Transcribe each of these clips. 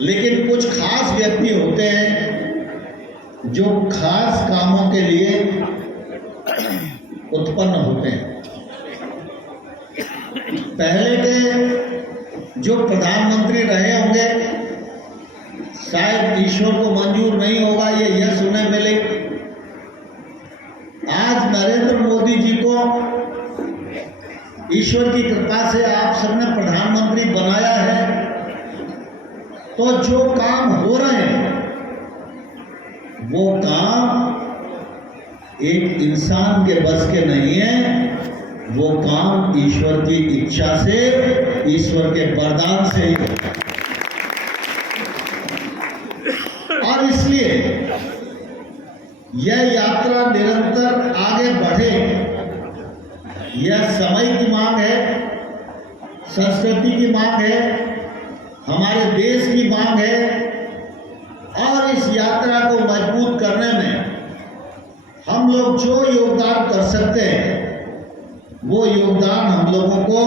लेकिन कुछ खास व्यक्ति होते हैं जो खास कामों के लिए उत्पन्न होते हैं। पहले के जो प्रधानमंत्री रहे होंगे शायद ईश्वर को मंजूर नहीं होगा ये यह सुनने मिले। आज नरेंद्र मोदी जी को ईश्वर की कृपा से आप सबने प्रधानमंत्री बनाया है, तो जो काम हो रहे हैं वो काम एक इंसान के बस के नहीं है, वो काम ईश्वर की इच्छा से, ईश्वर के वरदान से ही होता है। और इसलिए यह यात्रा निरंतर आगे बढ़े, यह समय की मांग है, संस्कृति की मांग है, हमारे देश की मांग है। और इस यात्रा को मजबूत करने में हम लोग जो योगदान कर सकते हैं वो योगदान हम लोगों को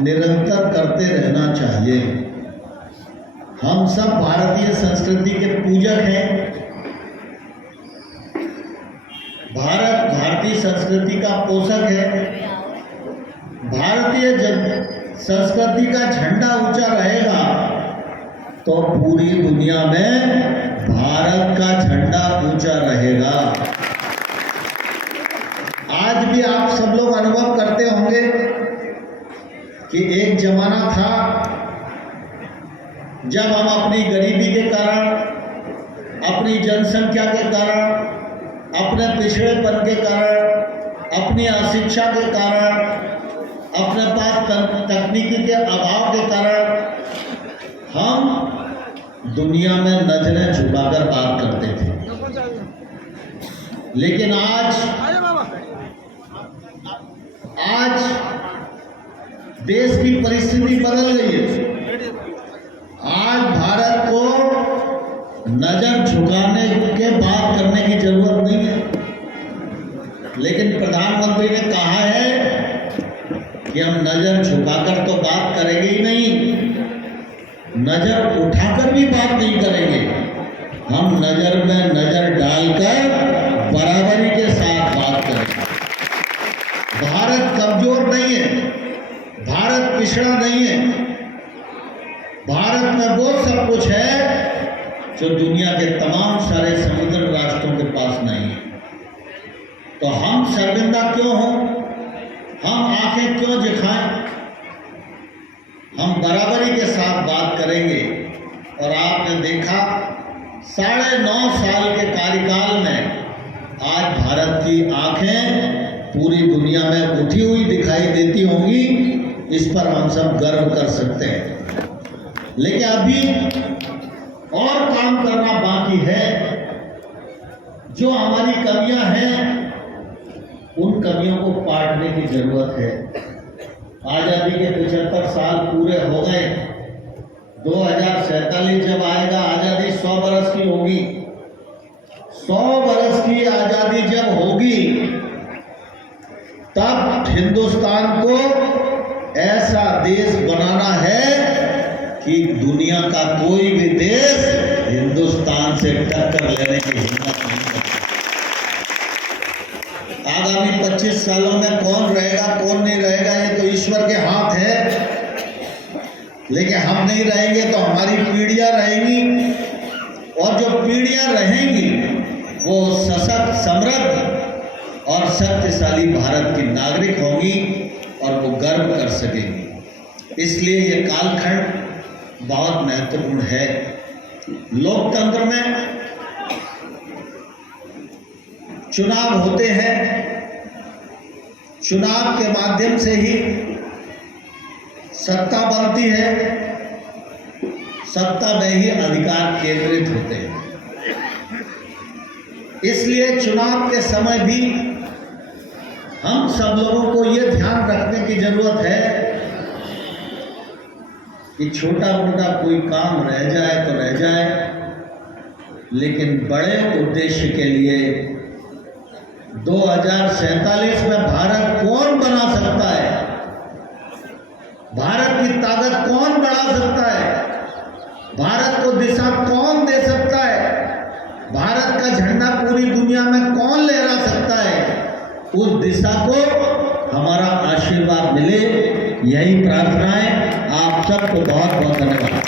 निरंतर करते रहना चाहिए। हम सब भारतीय संस्कृति के पूजक हैं। भारत भारतीय संस्कृति का पोषक है। भारतीय संस्कृति का झंडा ऊंचा रहेगा तो पूरी दुनिया में भारत का झंडा ऊंचा रहेगा। आज भी आप सब लोग अनुभव करते होंगे कि एक जमाना था जब हम अपनी गरीबी के कारण, अपनी जनसंख्या के कारण, अपने पिछड़ेपन के कारण, अपनी अशिक्षा के कारण, अपने पास तकनीकी के अभाव के कारण हम दुनिया में नजरें झुकाकर बात करते थे। लेकिन आज देश की परिस्थिति बदल गई है। आज भारत को नजर झुकाने के बात करने की जरूरत नहीं है, लेकिन प्रधानमंत्री ने कहा है कि हम नजर झुकाकर तो बात करेंगे ही नहीं, नजर उठाकर भी बात नहीं करेंगे। हम नजर में नजर डालकर बराबरी के साथ बात करेंगे। भारत कमजोर नहीं है, भारत पिछड़ा नहीं है, भारत में वो सब कुछ है जो दुनिया के तमाम सारे समुद्र राष्ट्रों के पास नहीं है। तो हम शर्मिंदा क्यों हों, हम आंखें क्यों दिखाएं? हम बराबरी के साथ बात करेंगे। और आपने देखा 9.5 साल के कार्यकाल में आज भारत की आंखें पूरी दुनिया में उठी हुई दिखाई देती होंगी, इस पर हम सब गर्व कर सकते हैं। लेकिन अभी और काम करना बाकी है। जो हमारी कमियां हैं उन कमियों को पाटने की जरूरत है। आज़ादी के 75 साल पूरे हो गए। 2047 जब आएगा आज़ादी 100 बरस की होगी। 100 बरस की आज़ादी जब होगी तब हिंदुस्तान को ऐसा देश बनाना है कि दुनिया का कोई भी देश हिंदुस्तान से टक्कर लेने की हिम्मत नहीं करता। आगामी 25 सालों में कौन रहेगा कौन नहीं रहेगा ये तो ईश्वर के हाथ है, लेकिन हम नहीं रहेंगे तो हमारी पीढ़ियां रहेंगी, और जो पीढ़ियां रहेंगी वो सशक्त, समृद्ध और शक्तिशाली भारत की नागरिक होंगी और वो गर्व कर सकेंगी। इसलिए ये कालखंड बहुत महत्वपूर्ण है। लोकतंत्र में चुनाव होते हैं, चुनाव के माध्यम से ही सत्ता बनती है, सत्ता में ही अधिकार केंद्रित होते हैं। इसलिए चुनाव के समय भी हम सब लोगों को ये ध्यान रखने की जरूरत है कि छोटा मोटा कोई काम रह जाए तो रह जाए, लेकिन बड़े उद्देश्य के लिए 2047 में भारत कौन बना सकता है, भारत की ताकत कौन बढ़ा सकता है, भारत को दिशा कौन दे सकता है, भारत का झंडा पूरी दुनिया में कौन लहरा सकता है, उस दिशा को हमारा आशीर्वाद मिले, यही प्रार्थना है। आप सबको बहुत बहुत धन्यवाद।